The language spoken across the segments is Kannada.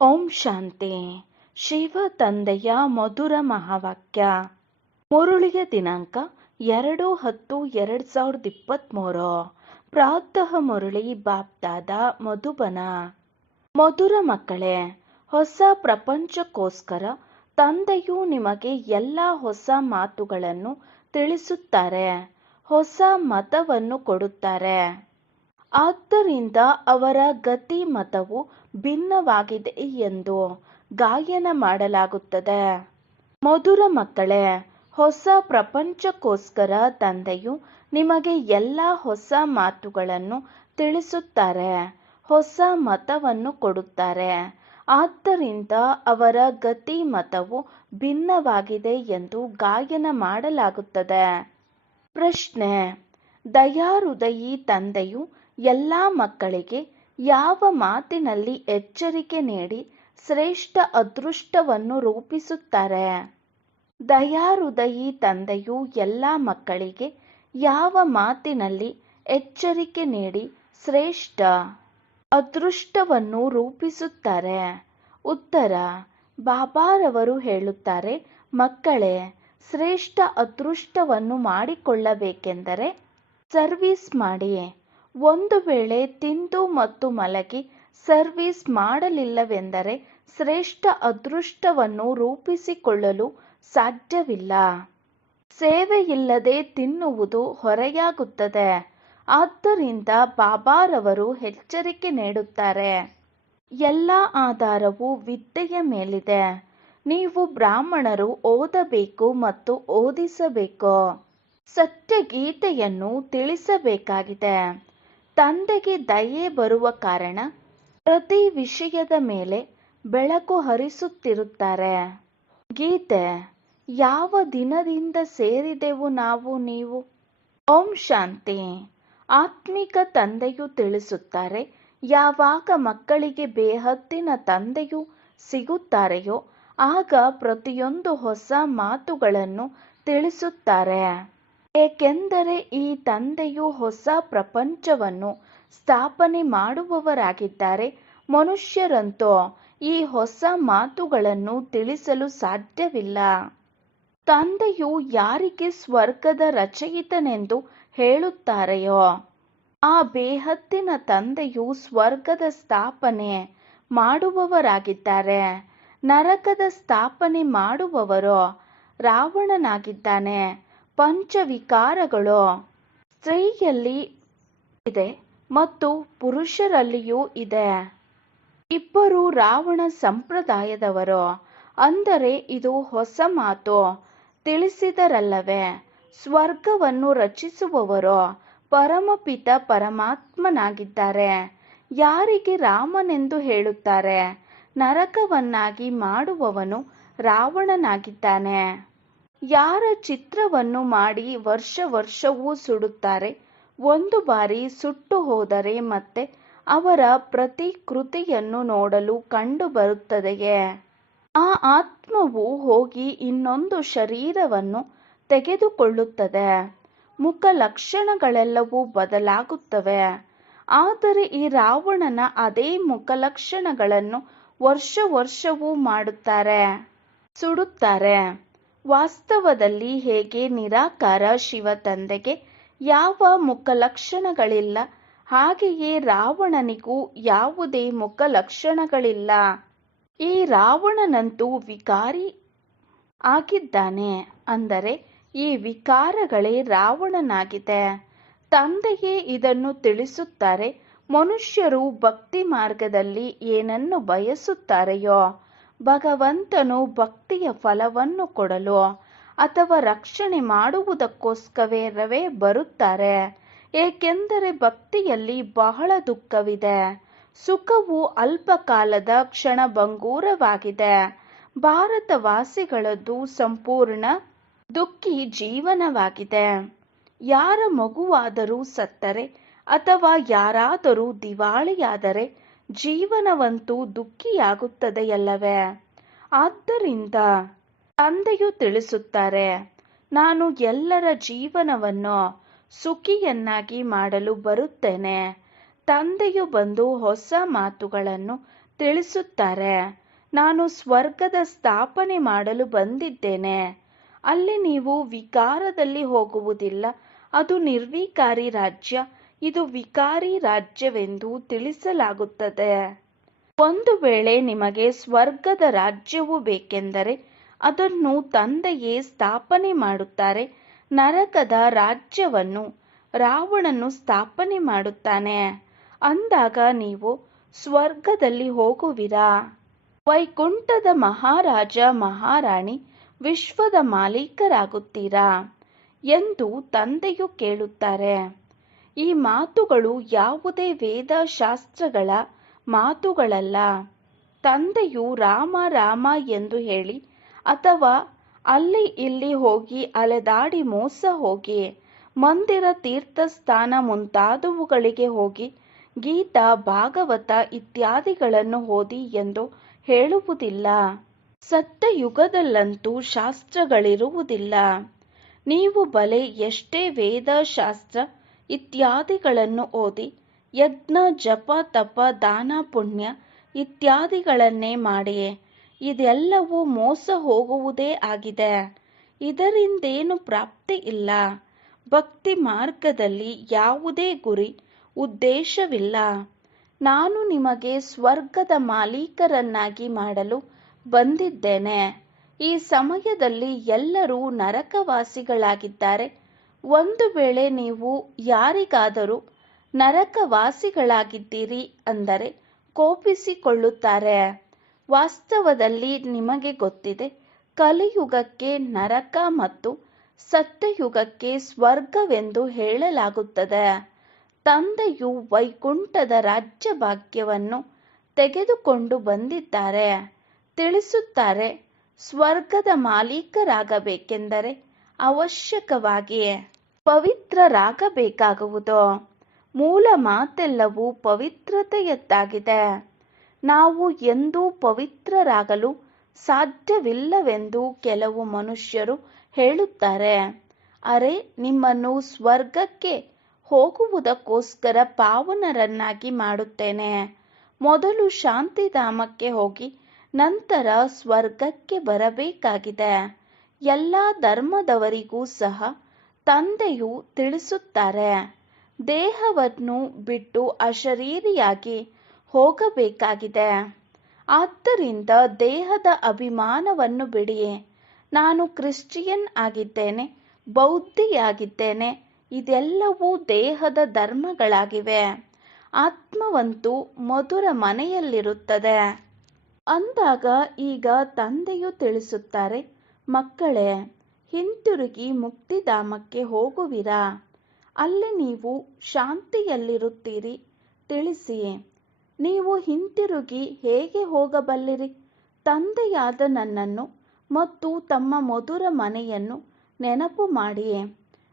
ಓಂ ಶಾಂತಿ. ಶಿವ ತಂದೆಯ ಮಧುರ ಮಹಾವಾಕ್ಯ. ಮುರುಳಿಯ ದಿನಾಂಕ 2/10/2023. ಪ್ರಾತಃ ಮುರುಳಿ ಬಾಪ್ದಾದ ಮಧುಬನ. ಮಧುರ ಮಕ್ಕಳೇ, ಹೊಸ ಪ್ರಪಂಚಕ್ಕೋಸ್ಕರ ತಂದೆಯು ನಿಮಗೆ ಎಲ್ಲ ಹೊಸ ಮಾತುಗಳನ್ನು ತಿಳಿಸುತ್ತಾರೆ, ಹೊಸ ಮತವನ್ನು ಕೊಡುತ್ತಾರೆ. ಆದ್ದರಿಂದ ಅವರ ಗತಿ ಮತವು ಭಿನ್ನವಾಗಿದೆ ಎಂದು ಗಾಯನ ಮಾಡಲಾಗುತ್ತದೆ. ಮಧುರ ಮಕ್ಕಳೇ, ಹೊಸ ಪ್ರಪಂಚಕ್ಕೋಸ್ಕರ ತಂದೆಯು ನಿಮಗೆ ಎಲ್ಲ ಹೊಸ ಮಾತುಗಳನ್ನು ತಿಳಿಸುತ್ತಾರೆ, ಹೊಸ ಮತವನ್ನು ಕೊಡುತ್ತಾರೆ. ಆದ್ದರಿಂದ ಅವರ ಗತಿ ಮತವು ಭಿನ್ನವಾಗಿದೆ ಎಂದು ಗಾಯನ ಮಾಡಲಾಗುತ್ತದೆ. ಪ್ರಶ್ನೆ: ದಯಾಹೃದಯಿ ತಂದೆಯು ಎಲ್ಲ ಮಕ್ಕಳಿಗೆ ಯಾವ ಮಾತಿನಲ್ಲಿ ಎಚ್ಚರಿಕೆ ನೀಡಿ ಶ್ರೇಷ್ಠ ಅದೃಷ್ಟವನ್ನು ರೂಪಿಸುತ್ತಾರೆ? ದಯಾಹೃದಯಿ ತಂದೆಯು ಎಲ್ಲ ಮಕ್ಕಳಿಗೆ ಯಾವ ಮಾತಿನಲ್ಲಿ ಎಚ್ಚರಿಕೆ ನೀಡಿ ಶ್ರೇಷ್ಠ ಅದೃಷ್ಟವನ್ನು ರೂಪಿಸುತ್ತಾರೆ? ಉತ್ತರ: ಬಾಬಾರವರು ಹೇಳುತ್ತಾರೆ, ಮಕ್ಕಳೇ, ಶ್ರೇಷ್ಠ ಅದೃಷ್ಟವನ್ನು ಮಾಡಿಕೊಳ್ಳಬೇಕೆಂದರೆ ಸರ್ವೀಸ್ ಮಾಡಿ. ಒಂದು ವೇಳೆ ತಿಂದು ಮತ್ತು ಮಲಗಿ ಸರ್ವೀಸ್ ಮಾಡಲಿಲ್ಲವೆಂದರೆ ಶ್ರೇಷ್ಠ ಅದೃಷ್ಟವನ್ನು ರೂಪಿಸಿಕೊಳ್ಳಲು ಸಾಧ್ಯವಿಲ್ಲ. ಸೇವೆಯಿಲ್ಲದೆ ತಿನ್ನುವುದು ಹೊರೆಯಾಗುತ್ತದೆ. ಆದ್ದರಿಂದ ಬಾಬಾರವರು ಎಚ್ಚರಿಕೆ ನೀಡುತ್ತಾರೆ, ಎಲ್ಲ ಆಧಾರವು ವಿದ್ಯೆಯ ಮೇಲಿದೆ. ನೀವು ಬ್ರಾಹ್ಮಣರು ಓದಬೇಕು ಮತ್ತು ಓದಿಸಬೇಕು. ಸತ್ಯಗೀತೆಯನ್ನು ತಿಳಿಸಬೇಕಾಗಿದೆ. ತಂದೆಗೆ ದಯೆ ಬರುವ ಕಾರಣ ಪ್ರತಿ ವಿಷಯದ ಮೇಲೆ ಬೆಳಕು ಹರಿಸುತ್ತಿರುತ್ತಾರೆ. ಗೀತೆ: ಯಾವ ದಿನದಿಂದ ಸೇರಿದೆವು ನಾವು ನೀವು? ಓಂ ಶಾಂತಿ. ಆತ್ಮಿಕ ತಂದೆಯು ತಿಳಿಸುತ್ತಾರೆ, ಯಾವಾಗ ಮಕ್ಕಳಿಗೆ ಬೇಹದ್ದಿನ ತಂದೆಯು ಸಿಗುತ್ತಾರೆಯೋ ಆಗ ಪ್ರತಿಯೊಂದು ಹೊಸ ಮಾತುಗಳನ್ನು ತಿಳಿಸುತ್ತಾರೆ. ಏಕೆಂದರೆ ಈ ತಂದೆಯು ಹೊಸ ಪ್ರಪಂಚವನ್ನು ಸ್ಥಾಪನೆ ಮಾಡುವವರಾಗಿದ್ದಾರೆ. ಮನುಷ್ಯರಂತೂ ಈ ಹೊಸ ಮಾತುಗಳನ್ನು ತಿಳಿಸಲು ಸಾಧ್ಯವಿಲ್ಲ. ತಂದೆಯು ಯಾರಿಗೆ ಸ್ವರ್ಗದ ರಚಯಿತನೆಂದು ಹೇಳುತ್ತಾರೆಯೋ ಆ ಬೇಹದ್ದಿನ ತಂದೆಯು ಸ್ವರ್ಗದ ಸ್ಥಾಪನೆ ಮಾಡುವವರಾಗಿದ್ದಾರೆ. ನರಕದ ಸ್ಥಾಪನೆ ಮಾಡುವವರು ರಾವಣನಾಗಿದ್ದಾನೆ. ಪಂಚವಿಕಾರಗಳು ಸ್ತ್ರೀಯಲ್ಲಿ ಇದೆ ಮತ್ತು ಪುರುಷರಲ್ಲಿಯೂ ಇದೆ. ಇಬ್ಬರು ರಾವಣ ಸಂಪ್ರದಾಯದವರು. ಅಂದರೆ ಇದು ಹೊಸ ಮಾತು ತಿಳಿಸಿದರಲ್ಲವೇ? ಸ್ವರ್ಗವನ್ನು ರಚಿಸುವವರು ಪರಮಪಿತ ಪರಮಾತ್ಮನಾಗಿದ್ದಾರೆ. ಯಾರಿಗೆ ರಾಮನೆಂದು ಹೇಳುತ್ತಾರೆ? ನರಕವನ್ನಾಗಿ ಮಾಡುವವನು ರಾವಣನಾಗಿದ್ದಾನೆ. ಯಾರ ಚಿತ್ರವನ್ನು ಮಾಡಿ ವರ್ಷವೂ ಸುಡುತ್ತಾರೆ, ಒಂದು ಬಾರಿ ಸುಟ್ಟು ಹೋದರೆ ಮತ್ತೆ ಅವರ ಪ್ರತಿಕೃತಿಯನ್ನು ನೋಡಲು ಕಂಡುಬರುತ್ತದೆಯೇ? ಆ ಆತ್ಮವು ಹೋಗಿ ಇನ್ನೊಂದು ಶರೀರವನ್ನು ತೆಗೆದುಕೊಳ್ಳುತ್ತದೆ. ಮುಖ ಲಕ್ಷಣಗಳೆಲ್ಲವೂ ಬದಲಾಗುತ್ತವೆ. ಆದರೆ ಈ ರಾವಣನ ಅದೇ ಮುಖ ಲಕ್ಷಣಗಳನ್ನು ವರ್ಷವೂ ಮಾಡುತ್ತಾರೆ, ಸುಡುತ್ತಾರೆ. ವಾಸ್ತವದಲ್ಲಿ ಹೇಗೆ ನಿರಾಕಾರ ಶಿವ ತಂದೆಗೆ ಯಾವ ಮುಖಲಕ್ಷಣಗಳಿಲ್ಲ, ಹಾಗೆಯೇ ರಾವಣನಿಗೂ ಯಾವುದೇ ಮುಖಲಕ್ಷಣಗಳಿಲ್ಲ. ಈ ರಾವಣನಂತೂ ವಿಕಾರಿ ಆಗಿದ್ದಾನೆ. ಅಂದರೆ ಈ ವಿಕಾರಗಳೇ ರಾವಣನಾಗಿದೆ. ತಂದೆಯೇ ಇದನ್ನು ತಿಳಿಸುತ್ತಾರೆ. ಮನುಷ್ಯರು ಭಕ್ತಿ ಮಾರ್ಗದಲ್ಲಿ ಏನನ್ನು ಬಯಸುತ್ತಾರೆಯೋ ಭಗವಂತನು ಭಕ್ತಿಯ ಫಲವನ್ನು ಕೊಡಲು ಅಥವಾ ರಕ್ಷಣೆ ಮಾಡುವುದಕ್ಕೋಸ್ಕರವೇ ಬರುತ್ತಾರೆ. ಏಕೆಂದರೆ ಭಕ್ತಿಯಲ್ಲಿ ಬಹಳ ದುಃಖವಿದೆ. ಸುಖವು ಅಲ್ಪಕಾಲದ ಕ್ಷಣಭಂಗೂರವಾಗಿದೆ. ಭಾರತವಾಸಿಗಳದ್ದು ಸಂಪೂರ್ಣ ದುಃಖಿ ಜೀವನವಾಗಿದೆ. ಯಾರ ಮಗುವಾದರೂ ಸತ್ತರೆ ಅಥವಾ ಯಾರಾದರೂ ದಿವಾಳಿಯಾದರೆ ಜೀವನವಂತೂ ದುಃಖಿಯಾಗುತ್ತದೆಯಲ್ಲವೇ? ಆದ್ದರಿಂದ ತಂದೆಯು ತಿಳಿಸುತ್ತಾರೆ, ನಾನು ಎಲ್ಲರ ಜೀವನವನ್ನು ಸುಖಿಯನ್ನಾಗಿ ಮಾಡಲು ಬರುತ್ತೇನೆ. ತಂದೆಯು ಬಂದು ಹೊಸ ಮಾತುಗಳನ್ನು ತಿಳಿಸುತ್ತಾರೆ. ನಾನು ಸ್ವರ್ಗದ ಸ್ಥಾಪನೆ ಮಾಡಲು ಬಂದಿದ್ದೇನೆ. ಅಲ್ಲಿ ನೀವು ವಿಕಾರದಲ್ಲಿ ಹೋಗುವುದಿಲ್ಲ. ಅದು ನಿರ್ವಿಕಾರಿ ರಾಜ್ಯ. ಇದು ವಿಕಾರಿ ರಾಜ್ಯವೆಂದು ತಿಳಿಸಲಾಗುತ್ತದೆ. ಒಂದು ವೇಳೆ ನಿಮಗೆ ಸ್ವರ್ಗದ ರಾಜ್ಯವು ಬೇಕೆಂದರೆ ಅದನ್ನು ತಂದೆಯೇ ಸ್ಥಾಪನೆ ಮಾಡುತ್ತಾರೆ. ನರಕದ ರಾಜ್ಯವನ್ನು ರಾವಣನು ಸ್ಥಾಪನೆ ಮಾಡುತ್ತಾನೆ. ಅಂದಾಗ ನೀವು ಸ್ವರ್ಗದಲ್ಲಿ ಹೋಗುವಿರಾ? ವೈಕುಂಠದ ಮಹಾರಾಜ ಮಹಾರಾಣಿ ವಿಶ್ವದ ಮಾಲೀಕರಾಗುತ್ತೀರಾ ಎಂದು ತಂದೆಯು ಕೇಳುತ್ತಾರೆ. ಈ ಮಾತುಗಳು ಯಾವುದೇ ವೇದಶಾಸ್ತ್ರಗಳ ಮಾತುಗಳಲ್ಲ. ತಂದೆಯು ರಾಮ ರಾಮ ಎಂದು ಹೇಳಿ ಅಥವಾ ಅಲ್ಲಿ ಇಲ್ಲಿ ಹೋಗಿ ಅಲೆದಾಡಿ ಮೋಸ ಹೋಗಿ ಮಂದಿರ ತೀರ್ಥಸ್ಥಾನ ಮುಂತಾದವುಗಳಿಗೆ ಹೋಗಿ ಗೀತಾ ಭಾಗವತ ಇತ್ಯಾದಿಗಳನ್ನು ಓದಿ ಎಂದು ಹೇಳುವುದಿಲ್ಲ. ಸತ್ಯಯುಗದಲ್ಲಂತೂ ಶಾಸ್ತ್ರಗಳಿರುವುದಿಲ್ಲ. ನೀವು ಬಲೆ ಎಷ್ಟೇ ವೇದಶಾಸ್ತ್ರ ಇತ್ಯಾದಿಗಳನ್ನು ಓದಿ ಯಜ್ಞ ಜಪ ತಪ ದಾನ ಪುಣ್ಯ ಇತ್ಯಾದಿಗಳನ್ನೇ ಮಾಡಿ ಇದೆಲ್ಲವೂ ಮೋಸ ಹೋಗುವುದೇ ಆಗಿದೆ. ಇದರಿಂದೇನು ಪ್ರಾಪ್ತಿ ಇಲ್ಲ. ಭಕ್ತಿ ಮಾರ್ಗದಲ್ಲಿ ಯಾವುದೇ ಗುರಿ ಉದ್ದೇಶವಿಲ್ಲ. ನಾನು ನಿಮಗೆ ಸ್ವರ್ಗದ ಮಾಲೀಕರನ್ನಾಗಿ ಮಾಡಲು ಬಂದಿದ್ದೇನೆ. ಈ ಸಮಯದಲ್ಲಿ ಎಲ್ಲರೂ ನರಕವಾಸಿಗಳಾಗಿದ್ದಾರೆ. ಒಂದು ವೇಳೆ ನೀವು ಯಾರಿಗಾದರೂ ನರಕವಾಸಿಗಳಾಗಿದ್ದೀರಿ ಅಂದರೆ ಕೋಪಿಸಿಕೊಳ್ಳುತ್ತಾರೆ. ವಾಸ್ತವದಲ್ಲಿ ನಿಮಗೆ ಗೊತ್ತಿದೆ, ಕಲಿಯುಗಕ್ಕೆ ನರಕ ಮತ್ತು ಸತ್ಯಯುಗಕ್ಕೆ ಸ್ವರ್ಗವೆಂದು ಹೇಳಲಾಗುತ್ತದೆ. ತಂದೆಯು ವೈಕುಂಠದ ರಾಜ್ಯಭಾಗ್ಯವನ್ನು ತೆಗೆದುಕೊಂಡು ಬಂದಿದ್ದಾರೆ. ತಿಳಿಸುತ್ತಾರೆ, ಸ್ವರ್ಗದ ಮಾಲೀಕರಾಗಬೇಕೆಂದರೆ ಅವಶ್ಯಕವಾಗಿ ಪವಿತ್ರರಾಗಬೇಕಾಗುವುದು. ಮೂಲ ಮಾತೆಲ್ಲವೂ ಪವಿತ್ರತೆಯದ್ದಾಗಿದೆ. ನಾವು ಎಂದೂ ಪವಿತ್ರರಾಗಲು ಸಾಧ್ಯವಿಲ್ಲವೆಂದು ಕೆಲವು ಮನುಷ್ಯರು ಹೇಳುತ್ತಾರೆ. ಅರೆ, ನಿಮ್ಮನ್ನು ಸ್ವರ್ಗಕ್ಕೆ ಹೋಗುವುದಕ್ಕೋಸ್ಕರ ಪಾವನರನ್ನಾಗಿ ಮಾಡುತ್ತೇನೆ. ಮೊದಲು ಶಾಂತಿಧಾಮಕ್ಕೆ ಹೋಗಿ ನಂತರ ಸ್ವರ್ಗಕ್ಕೆ ಬರಬೇಕಾಗಿದೆ. ಎಲ್ಲ ಧರ್ಮದವರಿಗೂ ಸಹ ತಂದೆಯು ತಿಳಿಸುತ್ತಾರೆ, ದೇಹವನ್ನು ಬಿಟ್ಟು ಅಶರೀರಿಯಾಗಿ ಹೋಗಬೇಕಾಗಿದೆ. ಆದ್ದರಿಂದ ದೇಹದ ಅಭಿಮಾನವನ್ನು ಬಿಡಿ. ನಾನು ಕ್ರಿಶ್ಚಿಯನ್ ಆಗಿದ್ದೇನೆ, ಬೌದ್ಧಿಯಾಗಿದ್ದೇನೆ, ಇದೆಲ್ಲವೂ ದೇಹದ ಧರ್ಮಗಳಾಗಿವೆ. ಆತ್ಮವಂತೂ ಮಧುರ ಮನೆಯಲ್ಲಿರುತ್ತದೆ. ಅಂದಾಗ ಈಗ ತಂದೆಯು ತಿಳಿಸುತ್ತಾರೆ, ಮಕ್ಕಳೇ, ಹಿಂತಿರುಗಿ ಮುಕ್ತಿಧಾಮಕ್ಕೆ ಹೋಗುವಿರಾ? ಅಲ್ಲಿ ನೀವು ಶಾಂತಿಯಲ್ಲಿರುತ್ತೀರಿ. ತಿಳಿಸಿ, ನೀವು ಹಿಂತಿರುಗಿ ಹೇಗೆ ಹೋಗಬಲ್ಲಿರಿ? ತಂದೆಯಾದ ನನ್ನನ್ನು ಮತ್ತು ತಮ್ಮ ಮಧುರ ಮನೆಯನ್ನು ನೆನಪು ಮಾಡಿ.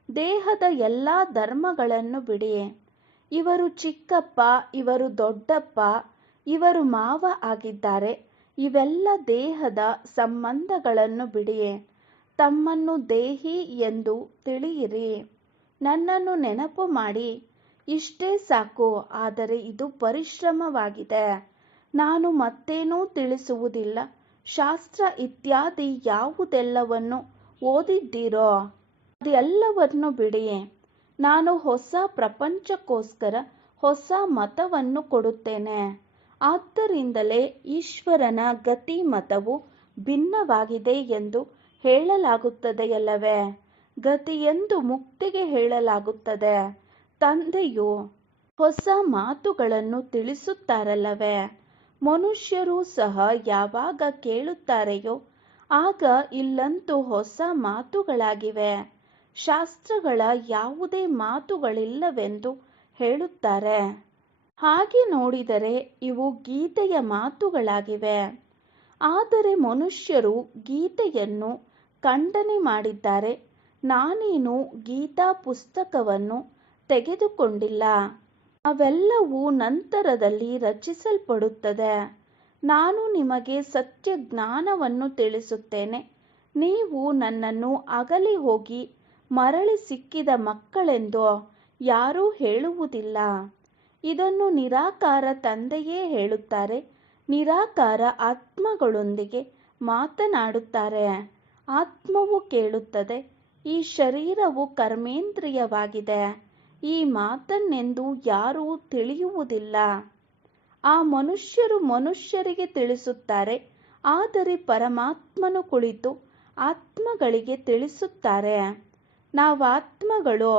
ದೇಹದ ಎಲ್ಲ ಧರ್ಮಗಳನ್ನು ಬಿಡಿ. ಇವರು ಚಿಕ್ಕಪ್ಪ, ಇವರು ದೊಡ್ಡಪ್ಪ, ಇವರು ಮಾವ ಆಗಿದ್ದಾರೆ. ಇವೆಲ್ಲ ದೇಹದ ಸಂಬಂಧಗಳನ್ನು ಬಿಡಿ. ತಮ್ಮನ್ನು ದೇಹಿ ಎಂದು ತಿಳಿಯಿರಿ. ನನ್ನನ್ನು ನೆನಪು ಮಾಡಿ. ಇಷ್ಟೇ ಸಾಕು. ಆದರೆ ಇದು ಪರಿಶ್ರಮವಾಗಿದೆ. ನಾನು ಮತ್ತೇನೂ ತಿಳಿಸುವುದಿಲ್ಲ. ಶಾಸ್ತ್ರ ಇತ್ಯಾದಿ ಯಾವುದೆಲ್ಲವನ್ನು ಓದಿದ್ದೀರೋ ಅದೆಲ್ಲವನ್ನು ಬಿಡಿ. ನಾನು ಹೊಸ ಪ್ರಪಂಚಕ್ಕೋಸ್ಕರ ಹೊಸ ಮತವನ್ನು ಕೊಡುತ್ತೇನೆ. ಆದ್ದರಿಂದಲೇ ಈಶ್ವರನ ಗತಿ ಮತವು ಭಿನ್ನವಾಗಿದೆ ಎಂದು ಹೇಳಲಾಗುತ್ತದೆಯಲ್ಲವೇ? ಗತಿಯೆಂದು ಮುಕ್ತಿಗೆ ಹೇಳಲಾಗುತ್ತದೆ. ತಂದೆಯು ಹೊಸ ಮಾತುಗಳನ್ನು ತಿಳಿಸುತ್ತಾರಲ್ಲವೇ? ಮನುಷ್ಯರು ಸಹ ಯಾವಾಗ ಕೇಳುತ್ತಾರೆಯೋ ಆಗ ಇಲ್ಲಂತೂ ಹೊಸ ಮಾತುಗಳಾಗಿವೆ. ಶಾಸ್ತ್ರಗಳ ಯಾವುದೇ ಮಾತುಗಳಿಲ್ಲವೆಂದು ಹೇಳುತ್ತಾರೆ. ಹಾಗೆ ನೋಡಿದರೆ ಇವು ಗೀತೆಯ ಮಾತುಗಳಾಗಿವೆ. ಆದರೆ ಮನುಷ್ಯರು ಗೀತೆಯನ್ನು ಖಂಡನೆ ಮಾಡಿದ್ದಾರೆ. ನಾನೇನು ಗೀತಾ ಪುಸ್ತಕವನ್ನು ತೆಗೆದುಕೊಂಡಿಲ್ಲ. ಅವೆಲ್ಲವೂ ನಂತರದಲ್ಲಿ ರಚಿಸಲ್ಪಡುತ್ತದೆ. ನಾನು ನಿಮಗೆ ಸತ್ಯ ಜ್ಞಾನವನ್ನು ತಿಳಿಸುತ್ತೇನೆ. ನೀವು ನನ್ನನ್ನು ಅಗಲಿ ಹೋಗಿ ಮರಳಿ ಸಿಕ್ಕಿದ ಮಕ್ಕಳೆಂದು ಯಾರೂ ಹೇಳುವುದಿಲ್ಲ. ಇದನ್ನು ನಿರಾಕಾರ ತಂದೆಯೇ ಹೇಳುತ್ತಾರೆ. ನಿರಾಕಾರ ಆತ್ಮಗಳೊಂದಿಗೆ ಮಾತನಾಡುತ್ತಾರೆ. ಆತ್ಮವು ಕೇಳುತ್ತದೆ, ಈ ಶರೀರವು ಕರ್ಮೇಂದ್ರಿಯವಾಗಿದೆ. ಈ ಮಾತನ್ನೆಂದು ಯಾರೂ ತಿಳಿಯುವುದಿಲ್ಲ. ಆ ಮನುಷ್ಯರು ಮನುಷ್ಯರಿಗೆ ತಿಳಿಸುತ್ತಾರೆ, ಆದರೆ ಪರಮಾತ್ಮನು ಕುಳಿತು ಆತ್ಮಗಳಿಗೆ ತಿಳಿಸುತ್ತಾರೆ. ನಾವಾತ್ಮಗಳು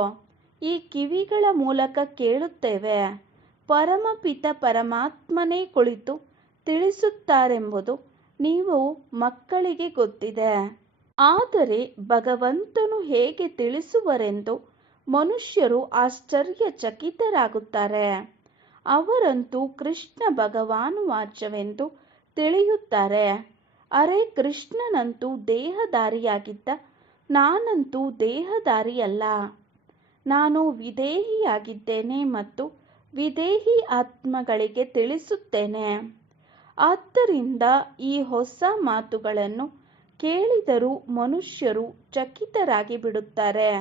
ಈ ಕಿವಿಗಳ ಮೂಲಕ ಕೇಳುತ್ತೇವೆ. ಪರಮಪಿತ ಪರಮಾತ್ಮನೇ ಕುಳಿತು ತಿಳಿಸುತ್ತಾರೆಂಬುದು ನೀವು ಮಕ್ಕಳಿಗೆ ಗೊತ್ತಿದೆ. ಆದರೆ ಭಗವಂತನು ಹೇಗೆ ತಿಳಿಸುವರೆಂದು ಮನುಷ್ಯರು ಆಶ್ಚರ್ಯಚಕಿತರಾಗುತ್ತಾರೆ. ಅವರಂತೂ ಕೃಷ್ಣ ಭಗವಾನು ವಾಚ್ಯವೆಂದು ತಿಳಿಯುತ್ತಾರೆ. ಅರೆ, ಕೃಷ್ಣನಂತೂ ದೇಹಧಾರಿಯಾಗಿದ್ದ, ನಾನಂತೂ ದೇಹಧಾರಿಯಲ್ಲ. ನಾನು ವಿದೇಹಿಯಾಗಿದ್ದೇನೆ ಮತ್ತು ವಿದೇಹಿ ಆತ್ಮಗಳಿಗೆ ತಿಳಿಸುತ್ತೇನೆ. ಆದ್ದರಿಂದ ಈ ಹೊಸ ಮಾತುಗಳನ್ನು ಕೇಳಿದರೂ ಮನುಷ್ಯರು ಚಕಿತರಾಗಿ ಬಿಡುತ್ತಾರೆ.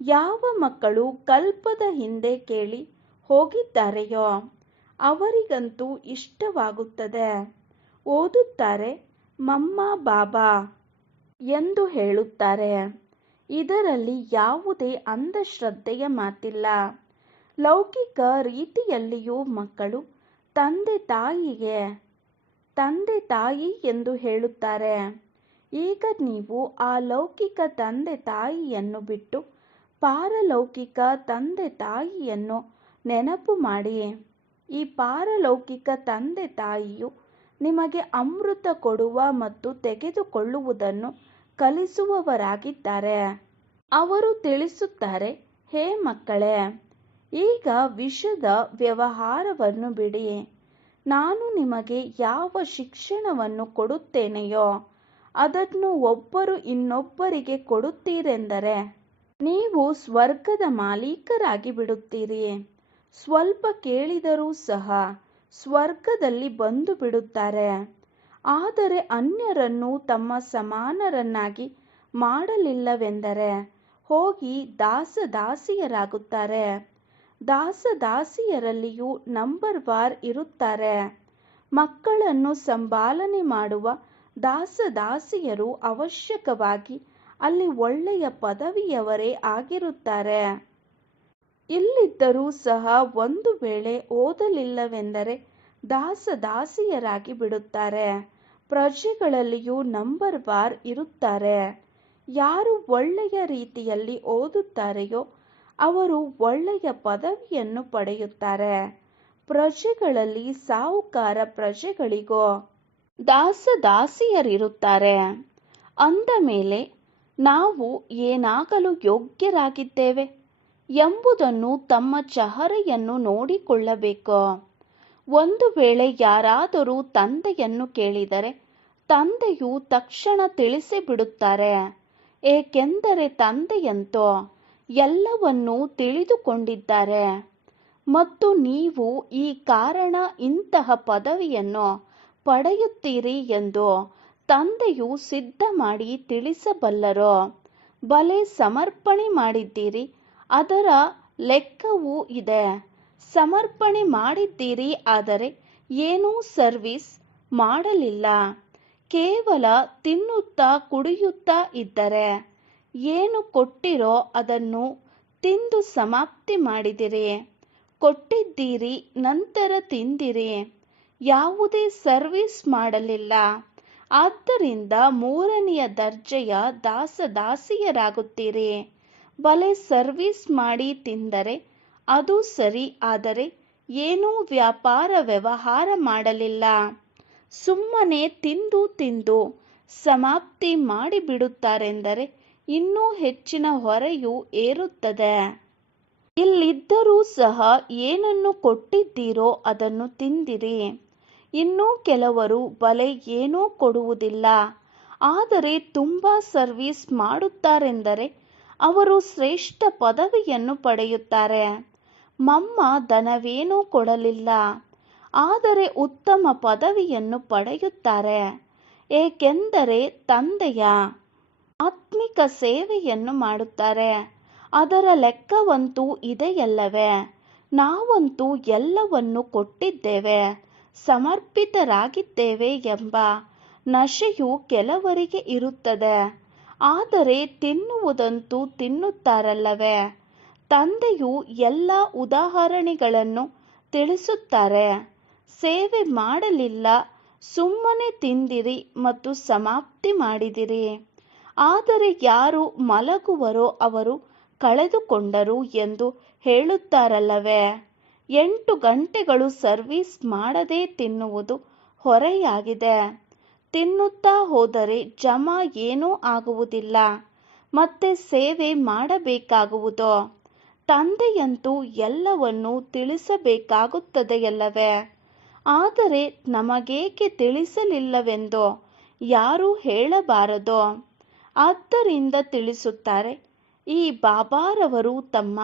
ಯಾವ ಮಕ್ಕಳು ಕಲ್ಪದ ಹಿಂದೆ ಕೇಳಿ ಹೋಗಿದ್ದಾರೆಯೋ ಅವರಿಗಂತೂ ಇಷ್ಟವಾಗುತ್ತದೆ. ಓದುತ್ತಾರೆ, ಮಮ್ಮ ಬಾಬಾ ಎಂದು ಹೇಳುತ್ತಾರೆ. ಇದರಲ್ಲಿ ಯಾವುದೇ ಅಂಧಶ್ರದ್ಧೆಯ ಮಾತಿಲ್ಲ. ಲೌಕಿಕ ರೀತಿಯಲ್ಲಿಯೂ ಮಕ್ಕಳು ತಂದೆ ತಾಯಿ ಎಂದು ಹೇಳುತ್ತಾರೆ. ಈಗ ನೀವು ಆ ಲೌಕಿಕ ತಂದೆ ತಾಯಿಯನ್ನು ಬಿಟ್ಟು ಪಾರಲೌಕಿಕ ತಂದೆ ತಾಯಿಯನ್ನು ನೆನಪು ಮಾಡಿ. ಈ ಪಾರಲೌಕಿಕ ತಂದೆ ತಾಯಿಯು ನಿಮಗೆ ಅಮೃತ ಕೊಡುವ ಮತ್ತು ತೆಗೆದುಕೊಳ್ಳುವುದನ್ನು ಕಲಿಸುವವರಾಗಿದ್ದಾರೆ. ಅವರು ತಿಳಿಸುತ್ತಾರೆ, ಹೇ ಮಕ್ಕಳೇ, ಈಗ ವಿಷದ ವ್ಯವಹಾರವನ್ನು ಬಿಡಿ. ನಾನು ನಿಮಗೆ ಯಾವ ಶಿಕ್ಷಣವನ್ನು ಕೊಡುತ್ತೇನೆಯೋ ಅದನ್ನು ಒಬ್ಬರು ಇನ್ನೊಬ್ಬರಿಗೆ ಕೊಡುತ್ತೀರೆಂದರೆ ನೀವು ಸ್ವರ್ಗದ ಮಾಲೀಕರಾಗಿ ಬಿಡುತ್ತೀರಿ. ಸ್ವಲ್ಪ ಕೇಳಿದರೂ ಸಹ ಸ್ವರ್ಗದಲ್ಲಿ ಬಂದು ಬಿಡುತ್ತಾರೆ. ಆದರೆ ಅನ್ಯರನ್ನು ತಮ್ಮ ಸಮಾನರನ್ನಾಗಿ ಮಾಡಲಿಲ್ಲವೆಂದರೆ ಹೋಗಿ ದಾಸದಾಸಿಯರಾಗುತ್ತಾರೆ. ದಾಸದಾಸಿಯರಲ್ಲಿಯೂ ನಂಬರ್ ವಾರ್ ಇರುತ್ತಾರೆ. ಮಕ್ಕಳನ್ನು ಸಂಪಾಲನೆ ಮಾಡುವ ದಾಸದಾಸಿಯರು ಅವಶ್ಯಕವಾಗಿ ಅಲ್ಲಿ ಒಳ್ಳೆಯ ಪದವಿಯವರೇ ಆಗಿರುತ್ತಾರೆ. ಇಲ್ಲಿದ್ದರೂ ಸಹ ಒಂದು ವೇಳೆ ಓದಲಿಲ್ಲವೆಂದರೆ ದಾಸದಾಸಿಯರಾಗಿ ಬಿಡುತ್ತಾರೆ. ಪ್ರಜೆಗಳಲ್ಲಿಯೂ ನಂಬರ್ ವಾರ್ ಇರುತ್ತಾರೆ. ಯಾರು ಒಳ್ಳೆಯ ರೀತಿಯಲ್ಲಿ ಓದುತ್ತಾರೆಯೋ ಅವರು ಒಳ್ಳೆಯ ಪದವಿಯನ್ನು ಪಡೆಯುತ್ತಾರೆ. ಪ್ರಜೆಗಳಲ್ಲಿ ಸಾಹುಕಾರ ಪ್ರಜೆಗಳಿಗೂ ದಾಸದಾಸಿಯರಿರುತ್ತಾರೆ. ಅಂದ ಮೇಲೆ ನಾವು ಏನಾಗಲು ಯೋಗ್ಯರಾಗಿದ್ದೇವೆ ಎಂಬುದನ್ನು ತಮ್ಮ ಚಹರೆಯನ್ನು ನೋಡಿಕೊಳ್ಳಬೇಕು. ಒಂದು ವೇಳೆ ಯಾರಾದರೂ ತಂದೆಯನ್ನು ಕೇಳಿದರೆ ತಂದೆಯು ತಕ್ಷಣ ತಿಳಿಸಿಬಿಡುತ್ತಾರೆ. ಏಕೆಂದರೆ ತಂದೆಯಂತೂ ಎಲ್ಲವನ್ನೂ ತಿಳಿದುಕೊಂಡಿದ್ದಾರೆ ಮತ್ತು ನೀವು ಈ ಕಾರಣ ಇಂತಹ ಪದವಿಯನ್ನು ಪಡೆಯುತ್ತೀರಿ ಎಂದು ತಂದೆಯು ಸಿದ್ಧ ಮಾಡಿ ತಿಳಿಸಬಲ್ಲರು. ಬಲೆ ಸಮರ್ಪಣೆ ಮಾಡಿದ್ದೀರಿ, ಅದರ ಲೆಕ್ಕವೂ ಇದೆ. ಸಮರ್ಪಣೆ ಮಾಡಿದ್ದೀರಿ, ಆದರೆ ಏನೂ ಸರ್ವಿಸ್ ಮಾಡಲಿಲ್ಲ. ಕೇವಲ ತಿನ್ನುತ್ತಾ ಕುಡಿಯುತ್ತಾ ಇದ್ದರೆ ಏನು ಕೊಟ್ಟಿರೋ ಅದನ್ನು ತಿಂದು ಸಮಾಪ್ತಿ ಮಾಡಿದಿರಿ. ಕೊಟ್ಟಿದ್ದೀರಿ, ನಂತರ ತಿಂದಿರಿ, ಯಾವುದೇ ಸರ್ವಿಸ್ ಮಾಡಲಿಲ್ಲ. ಆದ್ದರಿಂದ ಮೂರನೆಯ ದರ್ಜೆಯ ದಾಸದಾಸಿಯರಾಗುತ್ತೀರಿ. ಬಲೆ ಸರ್ವಿಸ್ ಮಾಡಿ ತಿಂದರೆ ಅದು ಸರಿ, ಆದರೆ ಏನೂ ವ್ಯಾಪಾರ ವ್ಯವಹಾರ ಮಾಡಲಿಲ್ಲ. ಸುಮ್ಮನೆ ತಿಂದು ತಿಂದು ಸಮಾಪ್ತಿ ಮಾಡಿಬಿಡುತ್ತಾರೆಂದರೆ ಇನ್ನೂ ಹೆಚ್ಚಿನ ಹೊರೆಯು ಏರುತ್ತದೆ. ಇಲ್ಲಿದ್ದರೂ ಸಹ ಏನನ್ನು ಕೊಟ್ಟಿದ್ದೀರೋ ಅದನ್ನು ತಿಂದಿರಿ. ಇನ್ನೂ ಕೆಲವರು ಬಲೆ ಏನೂ ಕೊಡುವುದಿಲ್ಲ, ಆದರೆ ತುಂಬ ಸರ್ವಿಸ್ ಮಾಡುತ್ತಾರೆಂದರೆ ಅವರು ಶ್ರೇಷ್ಠ ಪದವಿಯನ್ನು ಪಡೆಯುತ್ತಾರೆ. ಮಮ್ಮ ಧನವೇನೂ ಕೊಡಲಿಲ್ಲ, ಆದರೆ ಉತ್ತಮ ಪದವಿಯನ್ನು ಪಡೆಯುತ್ತಾರೆ. ಏಕೆಂದರೆ ತಂದೆಯ ಆತ್ಮಿಕ ಸೇವೆಯನ್ನು ಮಾಡುತ್ತಾರೆ. ಅದರ ಲೆಕ್ಕವಂತೂ ಇದೆಯಲ್ಲವೇ? ನಾವಂತೂ ಎಲ್ಲವನ್ನು ಕೊಟ್ಟಿದ್ದೇವೆ. ಸಮರ್ಪಿತರಾಗಿದ್ದೇವೆ ಎಂಬ ನಶೆಯು ಕೆಲವರಿಗೆ ಇರುತ್ತದೆ. ಆದರೆ ತಿನ್ನುವುದಂತೂ ತಿನ್ನುತ್ತಾರಲ್ಲವೇ? ತಂದೆಯು ಎಲ್ಲ ಉದಾಹರಣೆಗಳನ್ನು ತಿಳಿಸುತ್ತಾರೆ. ಸೇವೆ ಮಾಡಲಿಲ್ಲ, ಸುಮ್ಮನೆ ತಿಂದಿರಿ ಮತ್ತು ಸಮಾಪ್ತಿ ಮಾಡಿದಿರಿ. ಆದರೆ ಯಾರು ಮಲಗುವರೋ ಅವರು ಕಳೆದುಕೊಂಡರು ಎಂದು ಹೇಳುತ್ತಾರಲ್ಲವೇ? 8 ಗಂಟೆಗಳು ಸರ್ವೀಸ್ ಮಾಡದೆ ತಿನ್ನುವುದು ಹೊರೆಯಾಗಿದೆ. ತಿನ್ನುತ್ತಾ ಹೋದರೆ ಜಮಾ ಏನೂ ಆಗುವುದಿಲ್ಲ, ಮತ್ತೆ ಸೇವೆ ಮಾಡಬೇಕಾಗುವುದು. ತಂದೆಯಂತೂ ಎಲ್ಲವನ್ನೂ ತಿಳಿಸಬೇಕಾಗುತ್ತದೆಯಲ್ಲವೇ? ಆದರೆ ನಮಗೇಕೆ ತಿಳಿಸಲಿಲ್ಲವೆಂದು ಯಾರೂ ಹೇಳಬಾರದು. ಆದ್ದರಿಂದ ತಿಳಿಸುತ್ತಾರೆ, ಈ ಬಾಬಾರವರು ತಮ್ಮ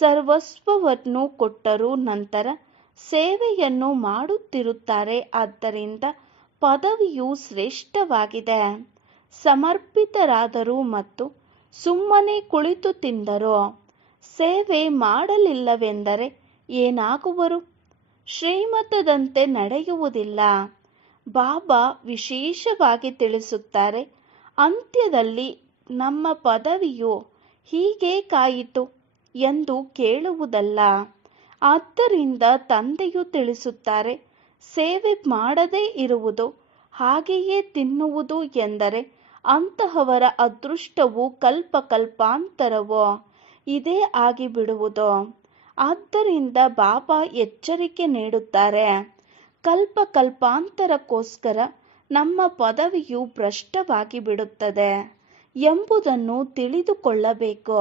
ಸರ್ವಸ್ವವನ್ನು ಕೊಟ್ಟರೂ ನಂತರ ಸೇವೆಯನ್ನು ಮಾಡುತ್ತಿರುತ್ತಾರೆ. ಆದ್ದರಿಂದ ಪದವಿಯು ಶ್ರೇಷ್ಠವಾಗಿದೆ. ಸಮರ್ಪಿತರಾದರು ಮತ್ತು ಸುಮ್ಮನೆ ಕುಳಿತು ತಿಂದರು. ಸೇವೆ ಮಾಡಲಿಲ್ಲವೆಂದರೆ ಏನಾಗುವರು? ಶ್ರೀಮತದಂತೆ ನಡೆಯುವುದಿಲ್ಲ. ಬಾಬಾ ವಿಶೇಷವಾಗಿ ತಿಳಿಸುತ್ತಾರೆ, ಅಂತ್ಯದಲ್ಲಿ ನಮ್ಮ ಪದವಿಯು ಹೀಗೇಕಾಯಿತು ಎಂದು ಕೇಳುವುದಲ್ಲ. ಆದ್ದರಿಂದ ತಂದೆಯು ತಿಳಿಸುತ್ತಾರೆ, ಸೇವೆ ಮಾಡದೇ ಇರುವುದು, ಹಾಗೆಯೇ ತಿನ್ನುವುದು ಎಂದರೆ ಅಂತಹವರ ಅದೃಷ್ಟವು ಕಲ್ಪಾಂತರವೂ ಇದೇ ಆಗಿಬಿಡುವುದು. ಆದ್ದರಿಂದ ಬಾಬಾ ಎಚ್ಚರಿಕೆ ನೀಡುತ್ತಾರೆ, ಕಲ್ಪಾಂತರಕ್ಕೋಸ್ಕರ ನಮ್ಮ ಪದವಿಯು ಭ್ರಷ್ಟವಾಗಿ ಬಿಡುತ್ತದೆ ಎಂಬುದನ್ನು ತಿಳಿದುಕೊಳ್ಳಬೇಕು.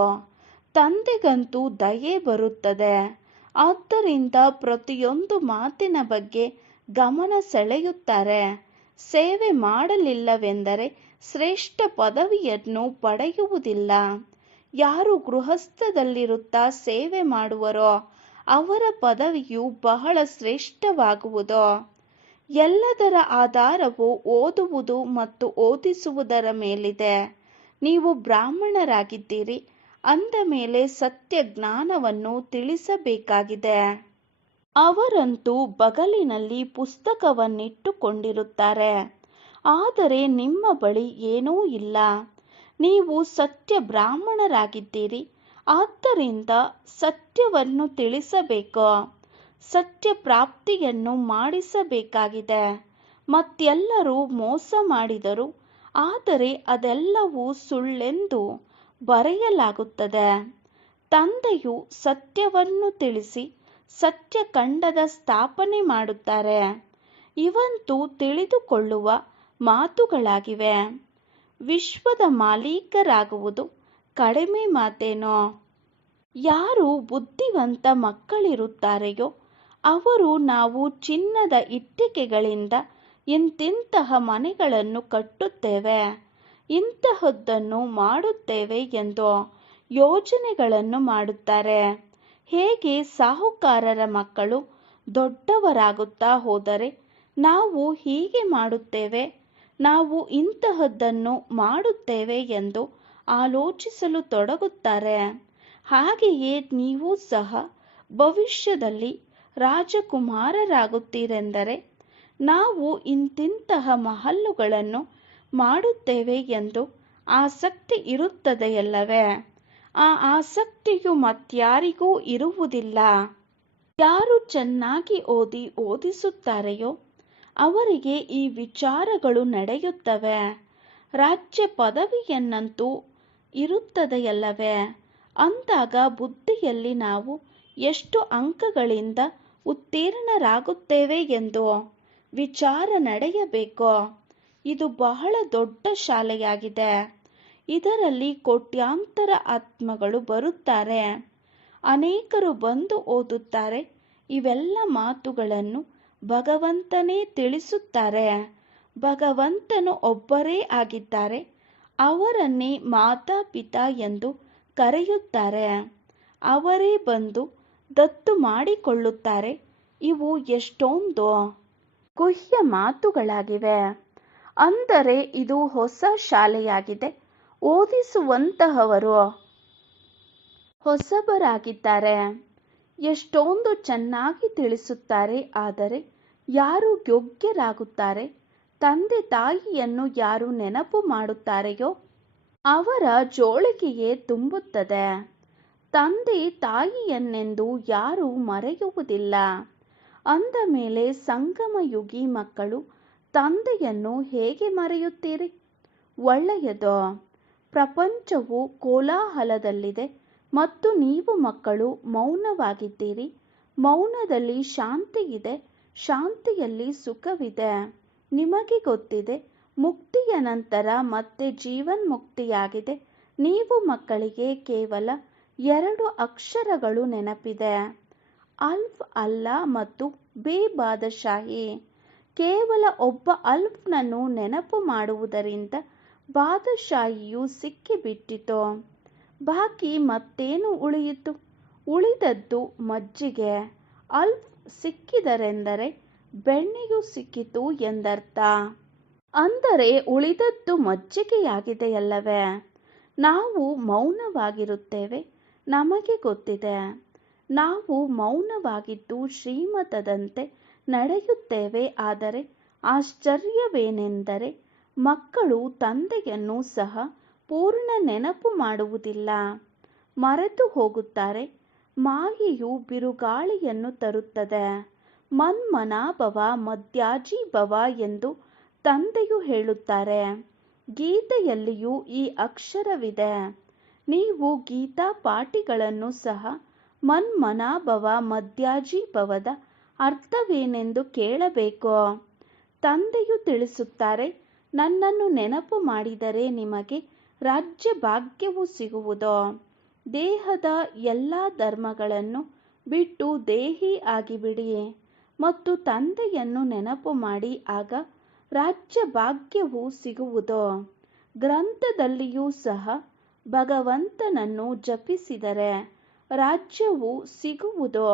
ತಂದೆಗಂತೂ ದಯೆ ಬರುತ್ತದೆ. ಆದ್ದರಿಂದ ಪ್ರತಿಯೊಂದು ಮಾತಿನ ಬಗ್ಗೆ ಗಮನ ಸೆಳೆಯುತ್ತಾರೆ. ಸೇವೆ ಮಾಡಲಿಲ್ಲವೆಂದರೆ ಶ್ರೇಷ್ಠ ಪದವಿಯನ್ನು ಪಡೆಯುವುದಿಲ್ಲ. ಯಾರು ಗೃಹಸ್ಥದಲ್ಲಿರುತ್ತಾ ಸೇವೆ ಮಾಡುವರೋ ಅವರ ಪದವಿಯು ಬಹಳ ಶ್ರೇಷ್ಠವಾಗುವುದು. ಎಲ್ಲದರ ಆಧಾರವು ಓದುವುದು ಮತ್ತು ಓದಿಸುವುದರ ಮೇಲಿದೆ. ನೀವು ಬ್ರಾಹ್ಮಣರಾಗಿದ್ದೀರಿ ಅಂದ ಮೇಲೆ ಸತ್ಯ ಜ್ಞಾನವನ್ನು ತಿಳಿಸಬೇಕಾಗಿದೆ. ಅವರಂತೂ ಬಗಲಿನಲ್ಲಿ ಪುಸ್ತಕವನ್ನಿಟ್ಟುಕೊಂಡಿರುತ್ತಾರೆ, ಆದರೆ ನಿಮ್ಮ ಬಳಿ ಏನೂ ಇಲ್ಲ. ನೀವು ಸತ್ಯ ಬ್ರಾಹ್ಮಣರಾಗಿದ್ದೀರಿ, ಆದ್ದರಿಂದ ಸತ್ಯವನ್ನು ತಿಳಿಸಬೇಕು. ಸತ್ಯ ಪ್ರಾಪ್ತಿಯನ್ನು ಮಾಡಿಸಬೇಕಾಗಿದೆ. ಮತ್ತೆಲ್ಲರೂ ಮೋಸ ಮಾಡಿದರು, ಆದರೆ ಅದೆಲ್ಲವೂ ಸುಳ್ಳೆಂದು ಬರೆಯಲಾಗುತ್ತದೆ. ತಂದೆಯು ಸತ್ಯವನ್ನು ತಿಳಿಸಿ ಸತ್ಯಖಂಡದ ಸ್ಥಾಪನೆ ಮಾಡುತ್ತಾರೆ. ಇವಂತೂ ತಿಳಿದುಕೊಳ್ಳುವ ಮಾತುಗಳಾಗಿವೆ. ವಿಶ್ವದ ಮಾಲೀಕರಾಗುವುದು ಕಡಿಮೆ ಮಾತೇನೋ? ಯಾರು ಬುದ್ಧಿವಂತ ಮಕ್ಕಳಿರುತ್ತಾರೆಯೋ ಅವರು ನಾವು ಚಿನ್ನದ ಇಟ್ಟಿಗೆಗಳಿಂದ ಇಂತಿಂತಹ ಮನೆಗಳನ್ನು ಕಟ್ಟುತ್ತೇವೆ, ಇಂತಹದ್ದನ್ನು ಮಾಡುತ್ತೇವೆ ಎಂದು ಯೋಜನೆಗಳನ್ನು ಮಾಡುತ್ತಾರೆ. ಹೇಗೆ ಸಾಹುಕಾರರ ಮಕ್ಕಳು ದೊಡ್ಡವರಾಗುತ್ತಾ ಹೋದರೆ ನಾವು ಹೀಗೆ ಮಾಡುತ್ತೇವೆ, ನಾವು ಇಂತಹದ್ದನ್ನು ಮಾಡುತ್ತೇವೆ ಎಂದು ಆಲೋಚಿಸಲು ತೊಡಗುತ್ತಾರೆ. ಹಾಗೆಯೇ ನೀವು ಸಹ ಭವಿಷ್ಯದಲ್ಲಿ ರಾಜಕುಮಾರರಾಗುತ್ತೀರೆಂದರೆ ನಾವು ಇಂತಿಂತಹ ಮಹಲ್ಲುಗಳನ್ನು ಮಾಡುತ್ತೇವೆ ಎಂದು ಆಸಕ್ತಿ ಇರುತ್ತದೆಯಲ್ಲವೇ? ಆ ಆಸಕ್ತಿಯು ಮತ್ಯಾರಿಗೂ ಇರುವುದಿಲ್ಲ. ಯಾರು ಚೆನ್ನಾಗಿ ಓದಿಸುತ್ತಾರೆಯೋ ಅವರಿಗೆ ಈ ವಿಚಾರಗಳು ನಡೆಯುತ್ತವೆ. ರಾಜ್ಯ ಪದವಿಯನ್ನಂತೂ ಇರುತ್ತದೆಯಲ್ಲವೇ? ಅಂದಾಗ ಬುದ್ಧಿಯಲ್ಲಿ ನಾವು ಎಷ್ಟು ಅಂಕಗಳಿಂದ ಉತ್ತೀರ್ಣರಾಗುತ್ತೇವೆ ಎಂದು ವಿಚಾರ ನಡೆಯಬೇಕು. ಇದು ಬಹಳ ದೊಡ್ಡ ಶಾಲೆಯಾಗಿದೆ. ಇದರಲ್ಲಿ ಕೋಟ್ಯಾಂತರ ಆತ್ಮಗಳು ಬರುತ್ತಾರೆ. ಅನೇಕರು ಬಂದು ಓದುತ್ತಾರೆ. ಇವೆಲ್ಲ ಮಾತುಗಳನ್ನು ಭಗವಂತನೇ ತಿಳಿಸುತ್ತಾರೆ. ಭಗವಂತನು ಒಬ್ಬರೇ ಆಗಿದ್ದಾರೆ. ಅವರನ್ನೇ ಮಾತಾಪಿತಾ ಎಂದು ಕರೆಯುತ್ತಾರೆ. ಅವರೇ ಬಂದು ದತ್ತು ಮಾಡಿಕೊಳ್ಳುತ್ತಾರೆ. ಇವು ಎಷ್ಟೊಂದು ಗುಹ್ಯ ಮಾತುಗಳಾಗಿವೆ. ಅಂದರೆ ಇದು ಹೊಸ ಶಾಲೆಯಾಗಿದೆ. ಓದಿಸುವಂತಹವರು ಹೊಸಬರಾಗಿದ್ದಾರೆ. ಎಷ್ಟೊಂದು ಚೆನ್ನಾಗಿ ತಿಳಿಸುತ್ತಾರೆ, ಆದರೆ ಯಾರು ಯೋಗ್ಯರಾಗುತ್ತಾರೆ, ತಂದೆ ತಾಯಿಯನ್ನು ಯಾರು ನೆನಪು ಮಾಡುತ್ತಾರೆಯೋ ಅವರ ಜೋಳಿಗೆಯೇ ತುಂಬುತ್ತದೆ. ತಂದೆ ತಾಯಿಯನ್ನೆಂದು ಯಾರೂ ಮರೆಯುವುದಿಲ್ಲ. ಅಂದ ಮೇಲೆ ಸಂಗಮಯುಗಿ ಮಕ್ಕಳು ತಂದೆಯನ್ನು ಹೇಗೆ ಮರೆಯುತ್ತೀರಿ? ಒಳ್ಳೆಯದು. ಪ್ರಪಂಚವು ಕೋಲಾಹಲದಲ್ಲಿದೆ ಮತ್ತು ನೀವು ಮಕ್ಕಳು ಮೌನವಾಗಿದ್ದೀರಿ. ಮೌನದಲ್ಲಿ ಶಾಂತಿ ಇದೆ, ಶಾಂತಿಯಲ್ಲಿ ಸುಖವಿದೆ. ನಿಮಗೆ ಗೊತ್ತಿದೆ, ಮುಕ್ತಿಯ ನಂತರ ಮತ್ತೆ ಜೀವನ್ಮುಕ್ತಿಯಾಗಿದೆ. ನೀವು ಮಕ್ಕಳಿಗೆ ಕೇವಲ 2 ಅಕ್ಷರಗಳು ನೆನಪಿದೆ, ಅಲ್ಫ್ ಅಲ್ಲಾ ಮತ್ತು ಬೇ ಬಾದಶಾಹಿ. ಕೇವಲ ಒಬ್ಬ ಅಲ್ಫ್ನನ್ನು ನೆನಪು ಮಾಡುವುದರಿಂದ ಬಾದಶಾಹಿಯು ಸಿಕ್ಕಿಬಿಟ್ಟಿತು. ಬಾಕಿ ಮತ್ತೇನು ಉಳಿಯಿತು? ಉಳಿದದ್ದು ಮಜ್ಜಿಗೆ. ಅಲ್ಫ್ ಸಿಕ್ಕಿದರೆಂದರೆ ಬೆಣ್ಣೆಯು ಸಿಕ್ಕಿತು ಎಂದರ್ಥ. ಅಂದರೆ ಉಳಿದದ್ದು ಮಜ್ಜಿಗೆಯಾಗಿದೆಯಲ್ಲವೇ? ನಾವು ಮೌನವಾಗಿರುತ್ತೇವೆ. ನಮಗೆ ಗೊತ್ತಿದೆ, ನಾವು ಮೌನವಾಗಿದ್ದು ಶ್ರೀಮತದಂತೆ ನಡೆಯುತ್ತೇವೆ. ಆದರೆ ಆಶ್ಚರ್ಯವೇನೆಂದರೆ ಮಕ್ಕಳು ತಂದೆಯನ್ನು ಸಹ ಪೂರ್ಣ ನೆನಪು ಮಾಡುವುದಿಲ್ಲ, ಮರೆತು ಹೋಗುತ್ತಾರೆ. ಮಾಯೆಯು ಬಿರುಗಾಳಿಯನ್ನು ತರುತ್ತದೆ. ಮನ್ಮನಾಭವ ಮಧ್ಯಾಜೀಭವ ಎಂದು ತಂದೆಯು ಹೇಳುತ್ತಾರೆ. ಗೀತೆಯಲ್ಲಿಯೂ ಈ ಅಕ್ಷರವಿದೆ. ನೀವು ಗೀತಾ ಪಾಠಿಗಳನ್ನು ಸಹ ಮನ್ಮನಾಭವ ಮಧ್ಯಾಜೀಭವದ ಅರ್ಥವೇನೆಂದು ಕೇಳಬೇಕು. ತಂದೆಯು ತಿಳಿಸುತ್ತಾರೆ, ನನ್ನನ್ನು ನೆನಪು ಮಾಡಿದರೆ ನಿಮಗೆ ರಾಜ್ಯ ಭಾಗ್ಯವು ಸಿಗುವುದು. ದೇಹದ ಎಲ್ಲ ಧರ್ಮಗಳನ್ನು ಬಿಟ್ಟು ದೇಹಿ ಆಗಿಬಿಡಿ ಮತ್ತು ತಂದೆಯನ್ನು ನೆನಪು ಮಾಡಿ, ಆಗ ರಾಜ್ಯ ಭಾಗ್ಯವು ಸಿಗುವುದು. ಗ್ರಂಥದಲ್ಲಿಯೂ ಸಹ ಭಗವಂತನನ್ನು ಜಪಿಸಿದರೆ ರಾಜ್ಯವು ಸಿಗುವುದು.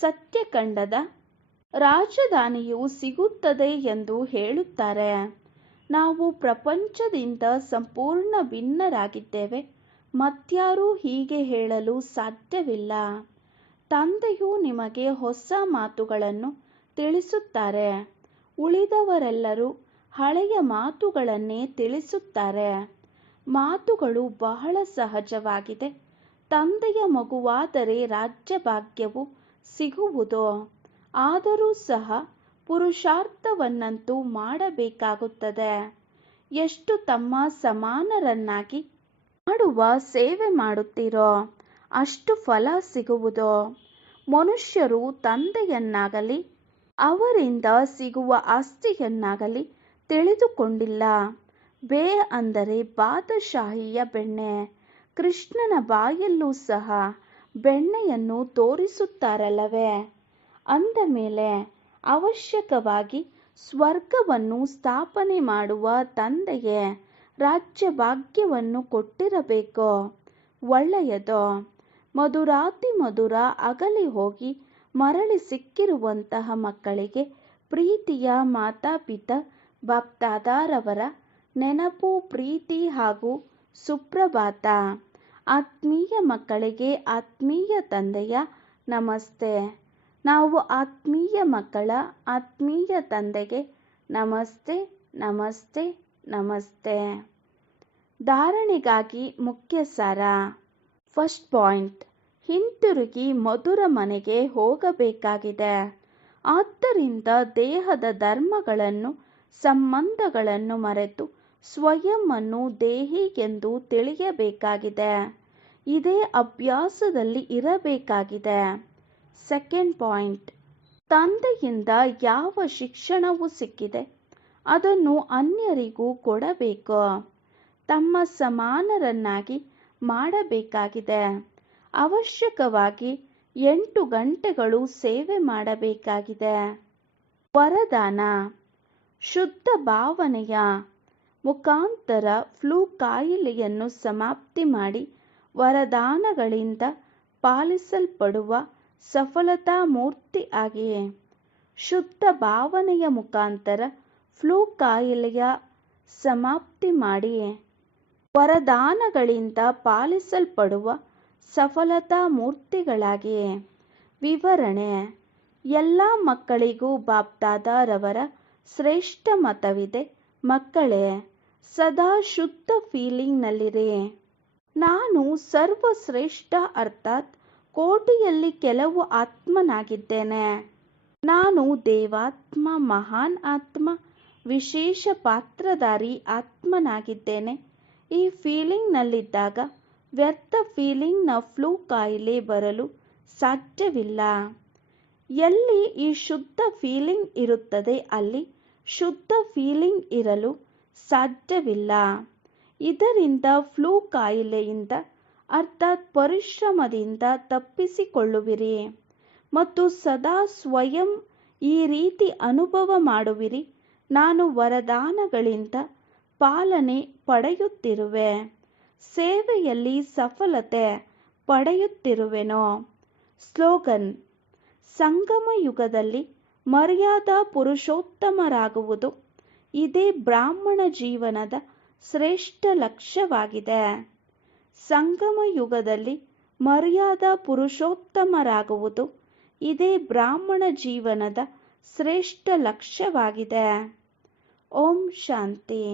ಸತ್ಯಖಂಡದ ರಾಜಧಾನಿಯು ಸಿಗುತ್ತದೆ ಎಂದು ಹೇಳುತ್ತಾರೆ. ನಾವು ಪ್ರಪಂಚದಿಂದ ಸಂಪೂರ್ಣ ಭಿನ್ನರಾಗಿದ್ದೇವೆ. ಮತ್ಯಾರೂ ಹೀಗೆ ಹೇಳಲು ಸಾಧ್ಯವಿಲ್ಲ. ತಂದೆಯು ನಿಮಗೆ ಹೊಸ ಮಾತುಗಳನ್ನು ತಿಳಿಸುತ್ತಾರೆ. ಉಳಿದವರೆಲ್ಲರೂ ಹಳೆಯ ಮಾತುಗಳನ್ನೇ ತಿಳಿಸುತ್ತಾರೆ. ಮಾತುಗಳು ಬಹಳ ಸಹಜವಾಗಿದೆ. ತಂದೆಯ ಮಗುವಾದರೆ ರಾಜ್ಯಭಾಗ್ಯವು ಸಿಗುವುದು. ಆದರೂ ಸಹ ಪುರುಷಾರ್ಥವನ್ನಂತೂ ಮಾಡಬೇಕಾಗುತ್ತದೆ. ಎಷ್ಟು ತಮ್ಮ ಸಮಾನರನ್ನಾಗಿ ಮಾಡುವ ಸೇವೆ ಮಾಡುತ್ತೀರೋ ಅಷ್ಟು ಫಲ ಸಿಗುವುದು. ಮನುಷ್ಯರು ತಂದೆಯನ್ನಾಗಲಿ ಅವರಿಂದ ಸಿಗುವ ಆಸ್ತಿಯನ್ನಾಗಲಿ ತಿಳಿದುಕೊಂಡಿಲ್ಲ. ಬೇ ಅಂದರೆ ಬಾದಶಾಹಿಯ ಬೆಣ್ಣೆ. ಕೃಷ್ಣನ ಬಾಯಲ್ಲೂ ಸಹ ಬೆಣ್ಣೆಯನ್ನು ತೋರಿಸುತ್ತಾರಲ್ಲವೇ? ಅಂದ ಮೇಲೆ ಅವಶ್ಯಕವಾಗಿ ಸ್ವರ್ಗವನ್ನು ಸ್ಥಾಪನೆ ಮಾಡುವ ತಂದೆಯೇ ರಾಜ್ಯ ಭಾಗ್ಯವನ್ನು ಕೊಟ್ಟಿರಬೇಕು. ಒಳ್ಳೆಯದು. ಮಧುರಾತಿ ಮಧುರ ಅಗಲಿ ಹೋಗಿ ಮರಳಿ ಸಿಕ್ಕಿರುವಂತಹ ಮಕ್ಕಳಿಗೆ ಪ್ರೀತಿಯ ಮಾತಾಪಿತಾ ಬಾಪ್ದಾದಾರವರ ನೆನಪು, ಪ್ರೀತಿ ಹಾಗೂ ಸುಪ್ರಭಾತ. ಆತ್ಮೀಯ ಮಕ್ಕಳಿಗೆ ಆತ್ಮೀಯ ತಂದೆಯ ನಮಸ್ತೆ. ನಾವು ಆತ್ಮೀಯ ಮಕ್ಕಳ ಆತ್ಮೀಯ ತಂದೆಗೆ ನಮಸ್ತೆ ನಮಸ್ತೆ ನಮಸ್ತೆ. ಧಾರಣೆಗಾಗಿ ಮುಖ್ಯ ಸಾರ. ಫಸ್ಟ್ ಪಾಯಿಂಟ್, ಹಿಂತಿರುಗಿ ಮಧುರ ಮನೆಗೆ ಹೋಗಬೇಕಾಗಿದೆ. ಆದ್ದರಿಂದ ದೇಹದ ಧರ್ಮಗಳನ್ನು ಸಂಬಂಧಗಳನ್ನು ಮರೆತು ಸ್ವಯಂ ಅನ್ನು ದೇಹಿ ಎಂದು ತಿಳಿಯಬೇಕಾಗಿದೆ. ಇದೇ ಅಭ್ಯಾಸದಲ್ಲಿ ಇರಬೇಕಾಗಿದೆ. ಸೆಕೆಂಡ್ ಪಾಯಿಂಟ್, ತಂದೆಯಿಂದ ಯಾವ ಶಿಕ್ಷಣವು ಸಿಕ್ಕಿದೆ ಅದನ್ನು ಅನ್ಯರಿಗೂ ಕೊಡಬೇಕು. ತಮ್ಮ ಸಮಾನರನ್ನಾಗಿ ಮಾಡಬೇಕಾಗಿದೆ. ಅವಶ್ಯಕವಾಗಿ 8 ಗಂಟೆಗಳು ಸೇವೆ ಮಾಡಬೇಕಾಗಿದೆ. ವರದಾನ: ಶುದ್ಧ ಭಾವನೆಯ ಮುಖಾಂತರ ಫ್ಲೂ ಕಾಯಿಲೆಯನ್ನು ಸಮಾಪ್ತಿ ಮಾಡಿ ವರದಾನಗಳಿಂದ ಪಾಲಿಸಲ್ಪಡುವ ಸಫಲತಾ ಮೂರ್ತಿ ಆಗಿ. ಶುದ್ಧ ಭಾವನೆಯ ಮುಖಾಂತರ ಫ್ಲೂ ಕಾಯಿಲೆಯ ಸಮಾಪ್ತಿ ಮಾಡಿ ವರದಾನಗಳಿಂದ ಪಾಲಿಸಲ್ಪಡುವ ಸಫಲತಾ ಮೂರ್ತಿಗಳಾಗಿ. ವಿವರಣೆ: ಎಲ್ಲ ಮಕ್ಕಳಿಗೂ ಬಾಪ್ದಾದಾರವರ ಶ್ರೇಷ್ಠ ಮತವಿದೆ. ಮಕ್ಕಳೇ, ಸದಾ ಶುದ್ಧ ಫೀಲಿಂಗ್ನಲ್ಲಿರಿ. ನಾನು ಸರ್ವಶ್ರೇಷ್ಠ ಅರ್ಥಾತ್ ಕೋಟಿಯಲ್ಲಿ ಕೆಲವು ಆತ್ಮನಾಗಿದ್ದೇನೆ. ನಾನು ದೇವಾತ್ಮ, ಮಹಾನ್ ಆತ್ಮ, ವಿಶೇಷ ಪಾತ್ರಧಾರಿ ಆತ್ಮನಾಗಿದ್ದೇನೆ. ಈ ಫೀಲಿಂಗ್ನಲ್ಲಿದ್ದಾಗ ವ್ಯರ್ಥ ಫೀಲಿಂಗ್ನ ಫ್ಲೂ ಕಾಯಿಲೆ ಬರಲು ಸಾಧ್ಯವಿಲ್ಲ. ಎಲ್ಲಿ ಈ ಶುದ್ಧ ಫೀಲಿಂಗ್ ಇರುತ್ತದೆ ಅಲ್ಲಿ ಶುದ್ಧ ಫೀಲಿಂಗ್ ಇರಲು ಸಾಧ್ಯವಿಲ್ಲ. ಇದರಿಂದ ಫ್ಲೂ ಕಾಯಿಲೆಯಿಂದ ಅರ್ಥಾತ್ ಪರಿಶ್ರಮದಿಂದ ತಪ್ಪಿಸಿಕೊಳ್ಳುವಿರಿ ಮತ್ತು ಸದಾ ಸ್ವಯಂ ಈ ರೀತಿ ಅನುಭವ ಮಾಡುವಿರಿ. ನಾನು ವರದಾನಗಳಿಂದ ಪಾಲನೆ ಪಡೆಯುತ್ತಿರುವೆ, ಸೇವೆಯಲ್ಲಿ ಸಫಲತೆ ಪಡೆಯುತ್ತಿರುವೆನೋ. ಸ್ಲೋಗನ್: ಸಂಗಮ ಯುಗದಲ್ಲಿ ಮರ್ಯಾದಾ ಪುರುಷೋತ್ತಮರಾಗುವುದು ಇದೇ ಬ್ರಾಹ್ಮಣ ಜೀವನದ ಶ್ರೇಷ್ಠ ಲಕ್ಷ್ಯವಾಗಿದೆ. ಸಂಗಮ ಯುಗದಲ್ಲಿ ಮರ್ಯಾದಾ ಪುರುಷೋತ್ತಮರಾಗುವುದು ಇದೇ ಬ್ರಾಹ್ಮಣ ಜೀವನದ ಶ್ರೇಷ್ಠ ಲಕ್ಷ್ಯವಾಗಿದೆ. ಓಂ ಶಾಂತಿ.